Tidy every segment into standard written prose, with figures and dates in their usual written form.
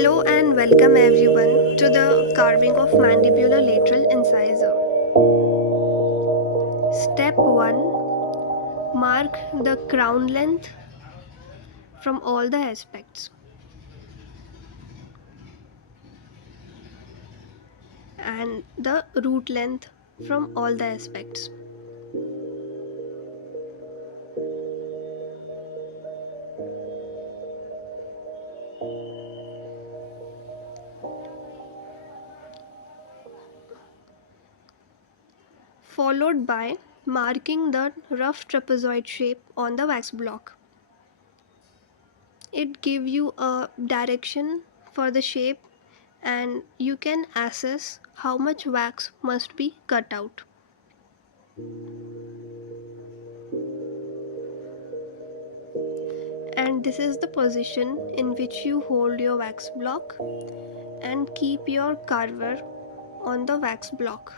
Hello and welcome everyone to the carving of mandibular lateral incisor. Step 1. Mark the crown length from all the aspects and the root length from all the aspects. Followed by marking the rough trapezoid shape on the wax block. It gives you a direction for the shape and you can assess how much wax must be cut out. And this is the position in which you hold your wax block and keep your carver on the wax block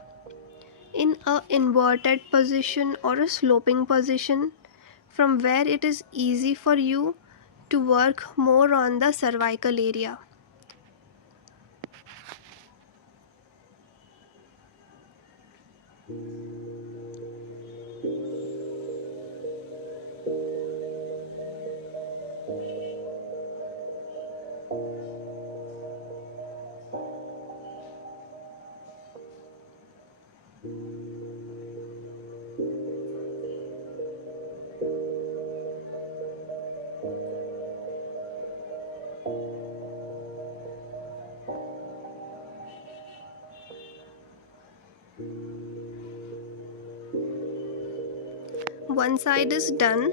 in a inverted position or a sloping position from where it is easy for you to work more on the cervical area. One side is done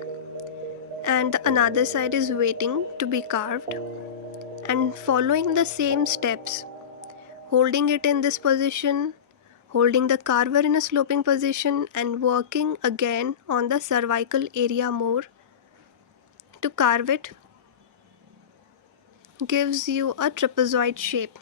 and the another side is waiting to be carved, and following the same steps, holding it in this position, holding the carver in a sloping position and working again on the cervical area more to carve it gives you a trapezoid shape.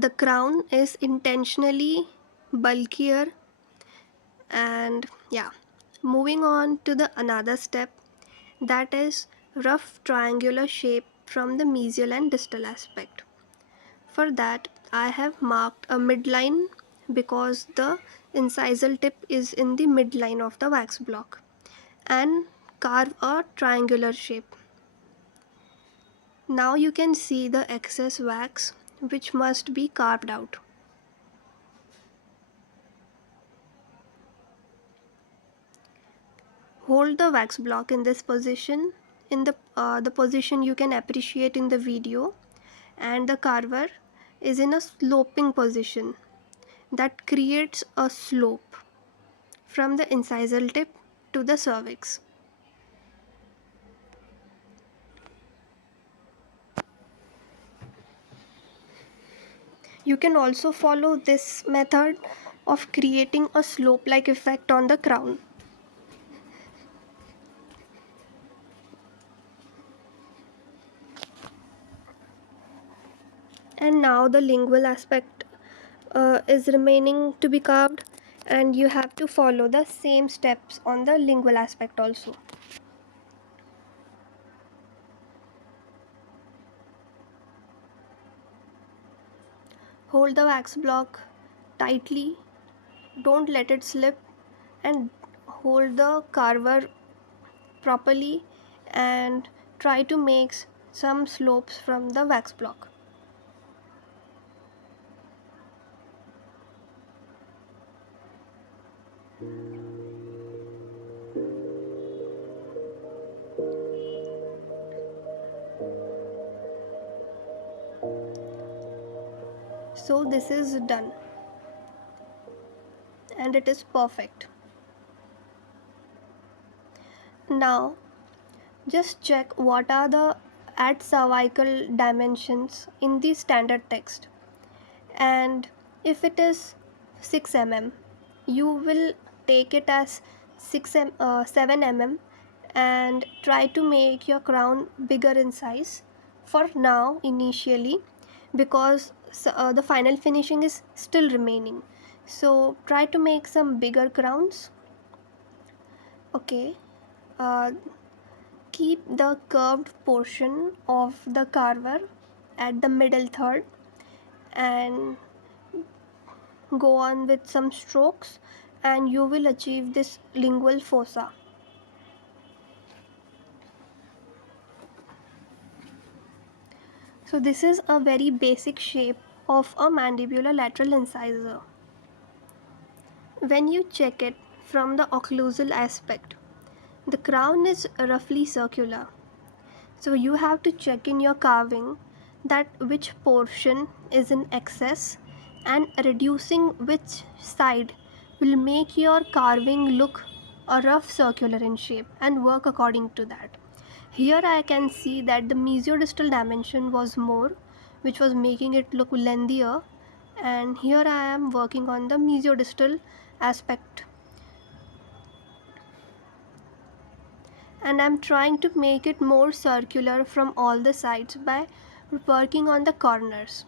The crown is intentionally bulkier, and yeah, moving on to the another step, that is rough triangular shape from the mesial and distal aspect. For that I have marked a midline because the incisal tip is in the midline of the wax block, and carve a triangular shape. Now you can see the excess wax which must be carved out. Hold the wax block in this position, in the position you can appreciate in the video, and the carver is in a sloping position that creates a slope from the incisal tip to the cervix. You can also follow this method of creating a slope like effect on the crown. And now the lingual aspect is remaining to be carved, and you have to follow the same steps on the lingual aspect also. Hold the wax block tightly, don't let it slip, and hold the carver properly and try to make some slopes from the wax block. So this is done and it is perfect. Now just check what are the add cervical dimensions in the standard text. And if it is 6 mm, you will take it as 7 mm and try to make your crown bigger in size for now initially, because the final finishing is still remaining. So try to make some bigger crowns. Okay. uh, Keep the curved portion of the carver at the middle third and go on with some strokes, and you will achieve this lingual fossa. So this is a very basic shape of a mandibular lateral incisor. When you check it from the occlusal aspect, the crown is roughly circular. So you have to check in your carving that which portion is in excess, and reducing which side will make your carving look a rough circular in shape, and work according to that. Here I can see that the mesiodistal dimension was more, which was making it look lengthier, and here I am working on the mesiodistal aspect, and I'm trying to make it more circular from all the sides by working on the corners.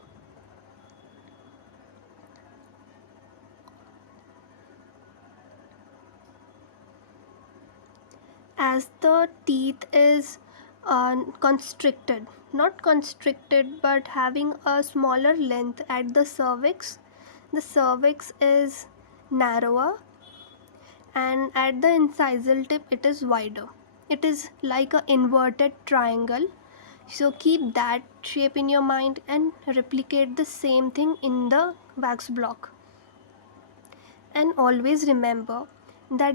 As the teeth is constricted, not constricted but having a smaller length at the cervix is narrower, and at the incisal tip it is wider. It is like a inverted triangle. So keep that shape in your mind and replicate the same thing in the wax block. And always remember that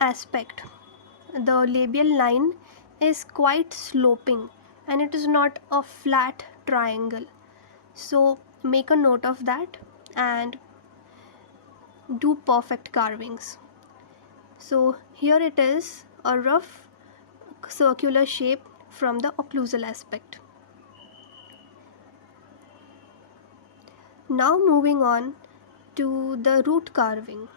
aspect, the labial line is quite sloping, and it is not a flat triangle. So make a note of that and do perfect carvings. So here it is, a rough circular shape from the occlusal aspect. Now moving on to the root carving.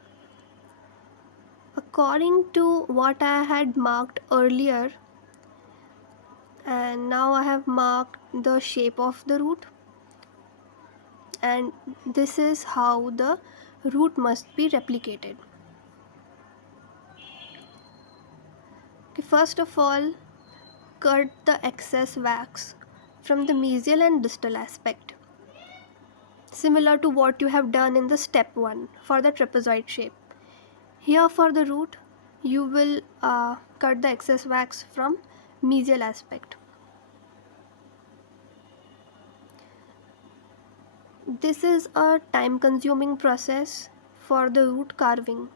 According to what I had marked earlier, and now I have marked the shape of the root, and this is how the root must be replicated. Okay, first of all, cut the excess wax from the mesial and distal aspect, similar to what you have done in the step 1 for the trapezoid shape. Here for the root, you will cut the excess wax from mesial aspect. This is a time consuming process for the root carving.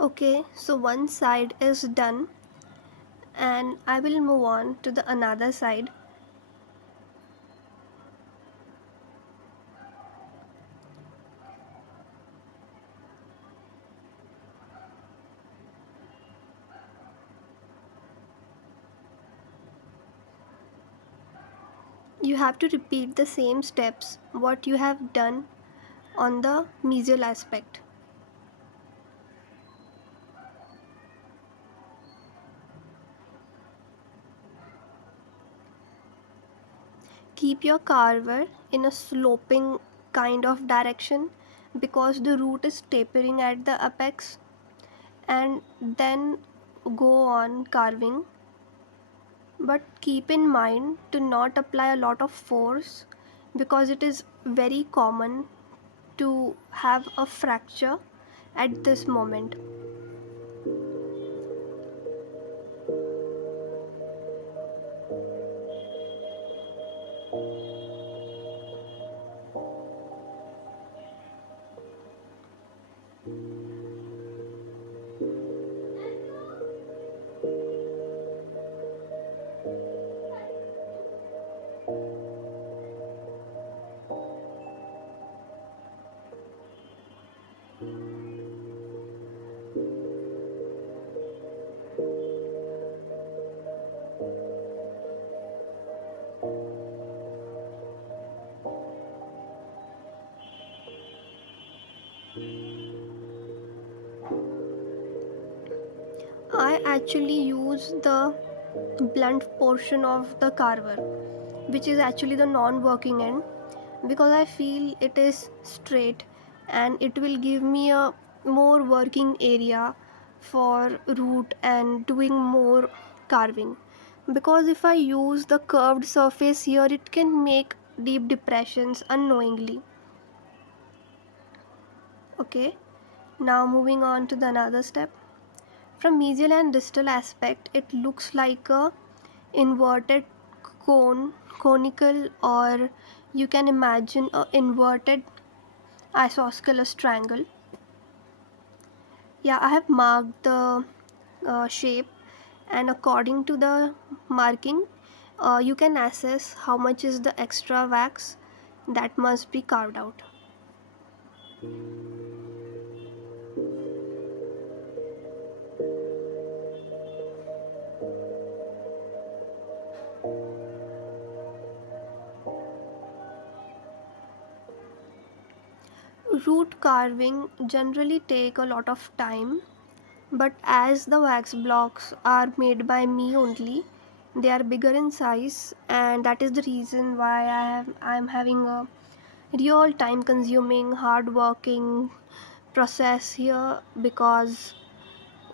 Okay, so one side is done, and I will move on to the another side. You have to repeat the same steps what you have done on the mesial aspect. keep your carver in a sloping kind of direction because the root is tapering at the apex, and then go on carving. But keep in mind to not apply a lot of force because it is very common to have a fracture at this moment. I actually use the blunt portion of the carver, which is actually the non working end, because I feel it is straight and it will give me a more working area for root and doing more carving. Because if I use the curved surface here, it can make deep depressions unknowingly. Okay, now moving on to the another step. From mesial and distal aspect, it looks like a inverted conical, or you can imagine a inverted isosceles triangle. Yeah, I have marked the shape, and according to the marking, you can assess how much is the extra wax that must be carved out. Root carving generally take a lot of time, but as the wax blocks are made by me only, they are bigger in size, and that is the reason why I'm having a real time consuming hard working process here, because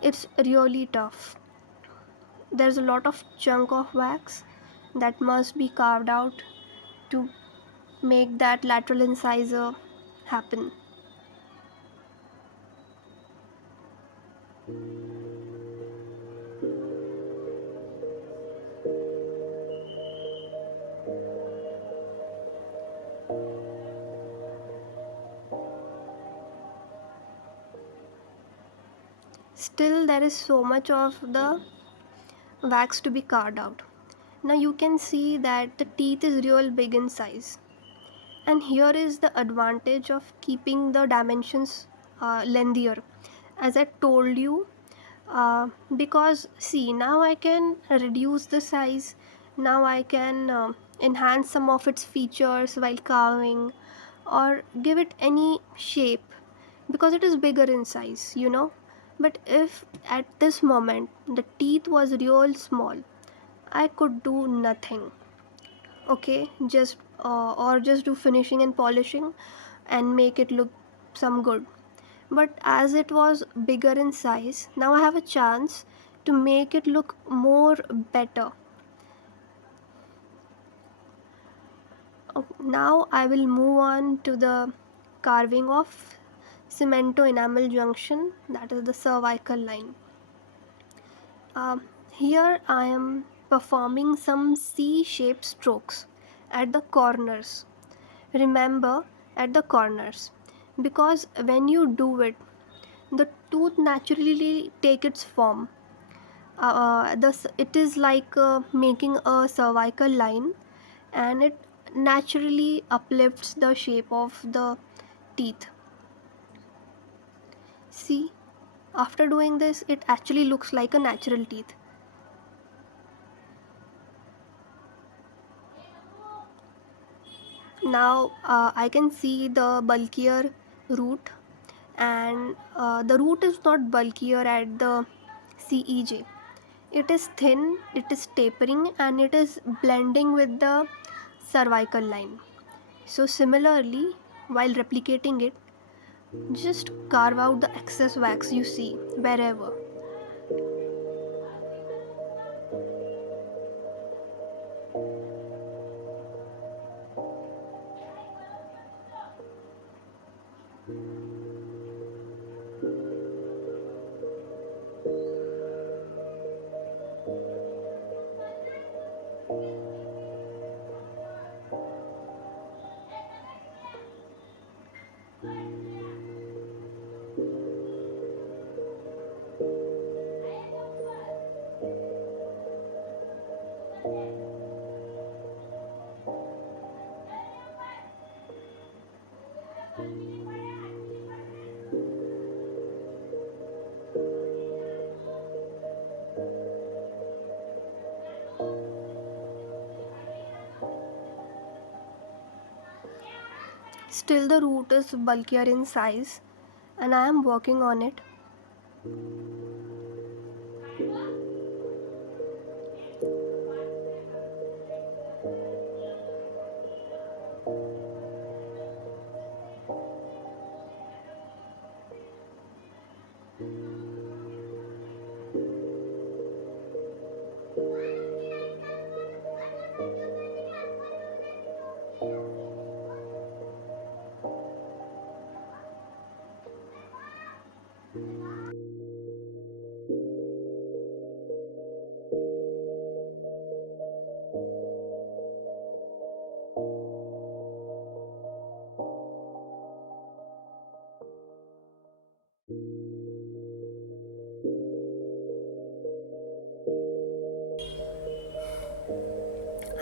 it's really tough. There's a lot of chunk of wax that must be carved out to make that lateral incisor happen. Still, there is so much of the wax to be carved out. Now you can see that the teeth is real big in size, and here is the advantage of keeping the dimensions lengthier, as I told you. Because see, now I can reduce the size, now I can enhance some of its features while carving, or give it any shape, because it is bigger in size. But if at this moment the teeth was real small, I could do nothing. Okay, just or just do finishing and polishing and make it look some good. But as it was bigger in size, now I have a chance to make it look more better. Now I will move on to the carving of cemento enamel junction, that is the cervical line. Here I am performing some C-shaped strokes at the corners. Remember, at the corners, because when you do it, the tooth naturally take its form. It is like making a cervical line, and it naturally uplifts the shape of the teeth. See, after doing this, it actually looks like a natural teeth. Now I can see the bulkier root, and the root is not bulkier at the CEJ. It is thin, it is tapering, and it is blending with the cervical line. So, similarly, while replicating it, just carve out the excess wax you see wherever. Still, the root is bulkier in size, and I am working on it.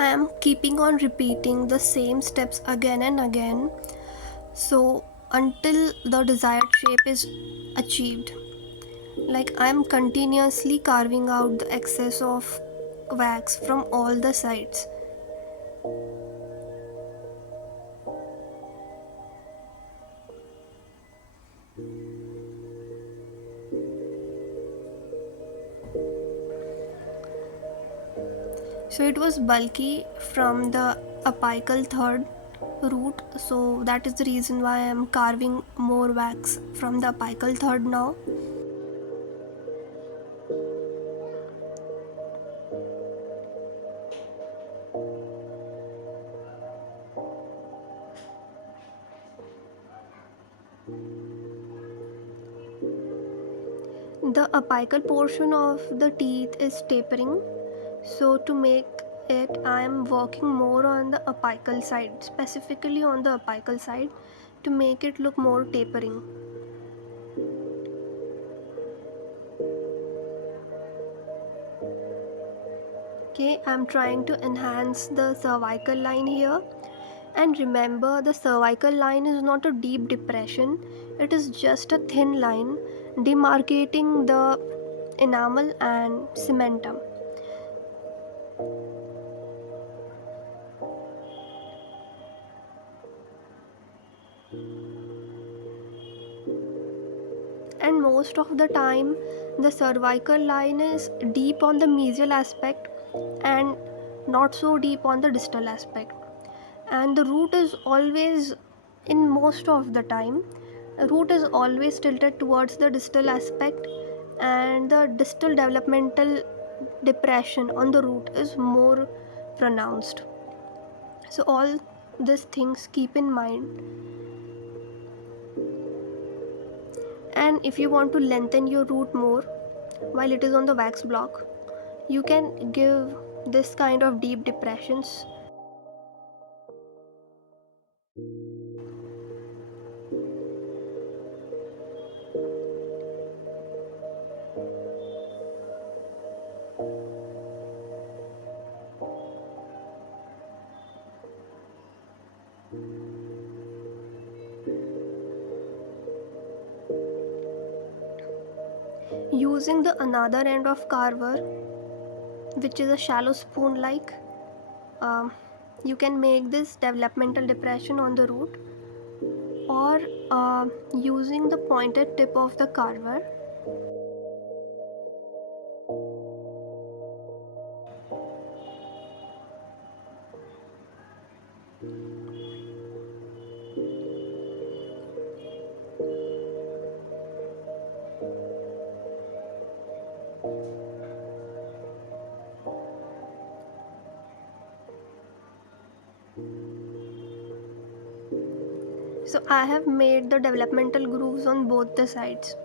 I am keeping on repeating the same steps again and again, so until the desired shape is achieved. Like I am continuously carving out the excess of wax from all the sides. So it was bulky from the apical third root, so that is the reason why I am carving more wax from the apical third now. The apical portion of the teeth is tapering, so to make it, I am working more on the apical side, specifically on the apical side, to make it look more tapering. Okay, I'm trying to enhance the cervical line here. And remember, the cervical line is not a deep depression, it is just a thin line demarcating the enamel and cementum. And most of the time, the cervical line is deep on the mesial aspect and not so deep on the distal aspect. And the root is always, in most of the time, root is always tilted towards the distal aspect, and the distal developmental depression on the root is more pronounced. So all these things keep in mind. And if you want to lengthen your root more while it is on the wax block, you can give this kind of deep depressions. Using the another end of carver, which is a shallow spoon like, um, you can make this developmental depression on the root, or using the pointed tip of the carver, So I have made the developmental grooves on both the sides.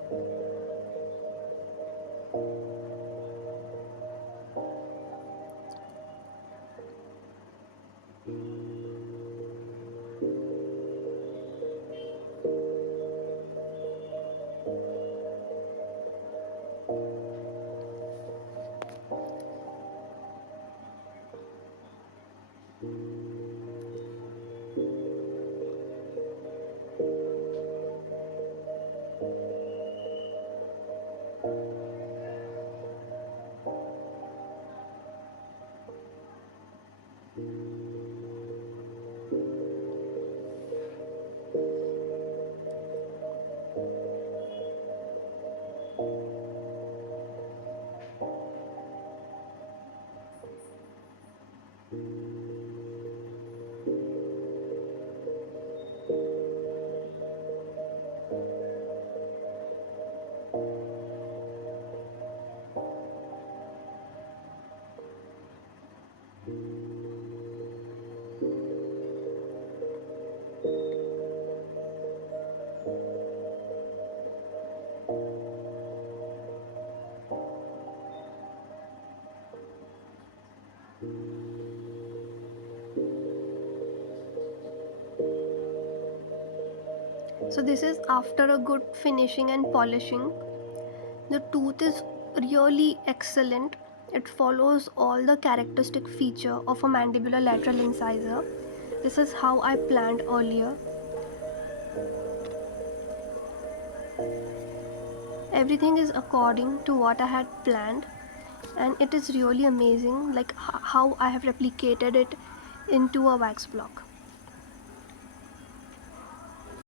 So this is after a good finishing and polishing. The tooth is really excellent. It follows all the characteristic feature of a mandibular lateral incisor. This is how I planned earlier. Everything is according to what I had planned, and it is really amazing like how I have replicated it into a wax block.